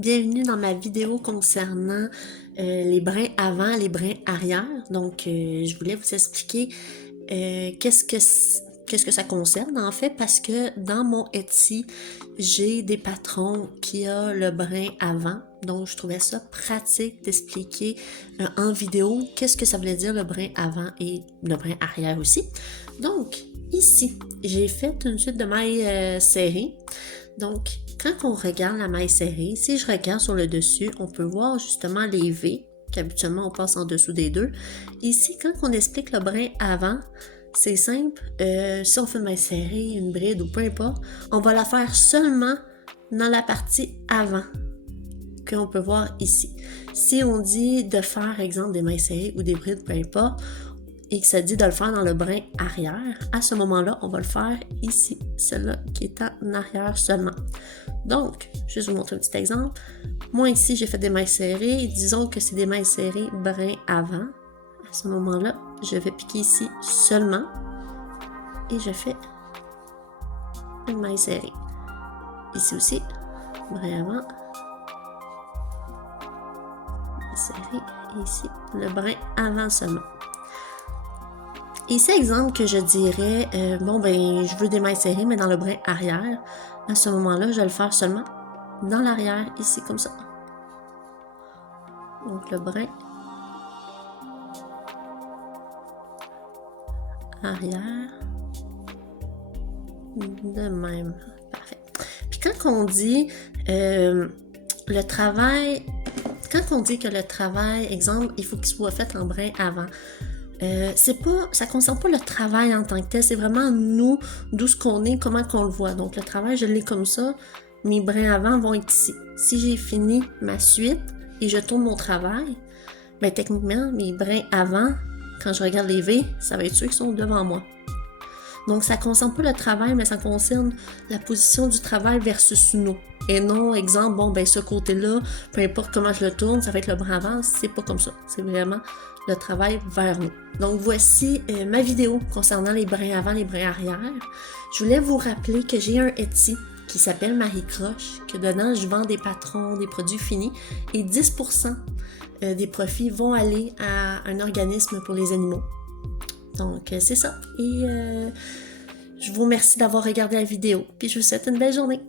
bienvenue dans ma vidéo concernant les brins avant, les brins arrière. Donc, je voulais vous expliquer qu'est-ce que ça concerne en fait, parce que dans mon Etsy, j'ai des patrons qui ont le brin avant. Donc, je trouvais ça pratique d'expliquer en vidéo qu'est-ce que ça voulait dire le brin avant et le brin arrière aussi. Donc, ici, j'ai fait une suite de mailles serrées. Donc, quand on regarde la maille serrée, si je regarde sur le dessus, on peut voir justement les V, qu'habituellement on passe en dessous des deux. Ici, quand on explique le brin avant, c'est simple, si on fait une maille serrée, une bride ou peu importe, on va la faire seulement dans la partie avant, qu'on peut voir ici. Si on dit de faire, exemple, des mailles serrées ou des brides, peu importe, et que ça dit de le faire dans le brin arrière, à ce moment-là, on va le faire ici, celle-là qui est en arrière seulement. Donc, juste vous montrer un petit exemple. Moi ici, j'ai fait des mailles serrées. Disons que c'est des mailles serrées brin avant. À ce moment-là, je vais piquer ici seulement et je fais une maille serrée. Ici aussi, brin avant, maille serrée, et ici, le brin avant seulement. Ici, exemple que je dirais, je veux des mailles serrées, mais dans le brin arrière. À ce moment-là, je vais le faire seulement dans l'arrière, ici, comme ça. Donc, le brin arrière, de même. Parfait. Puis quand on dit le travail, quand on dit que le travail, exemple, il faut qu'il soit fait en brin avant, ça concerne pas le travail en tant que tel, c'est vraiment nous, d'où ce qu'on est, comment qu'on le voit. Donc le travail, je l'ai comme ça, mes brins avant vont être ici. Si j'ai fini ma suite et je tourne mon travail, ben techniquement, mes brins avant, quand je regarde les V, ça va être ceux qui sont devant moi. Donc ça concerne pas le travail, mais ça concerne la position du travail versus nous. Et non, exemple, ce côté-là, peu importe comment je le tourne, ça va être le bras avant, c'est pas comme ça. C'est vraiment le travail vers nous. Donc voici ma vidéo concernant les brins avant, les brins arrière. Je voulais vous rappeler que j'ai un Etsy qui s'appelle Marie Croche, que dedans je vends des patrons, des produits finis, et 10% des profits vont aller à un organisme pour les animaux. Donc c'est ça. Et je vous remercie d'avoir regardé la vidéo, puis je vous souhaite une belle journée.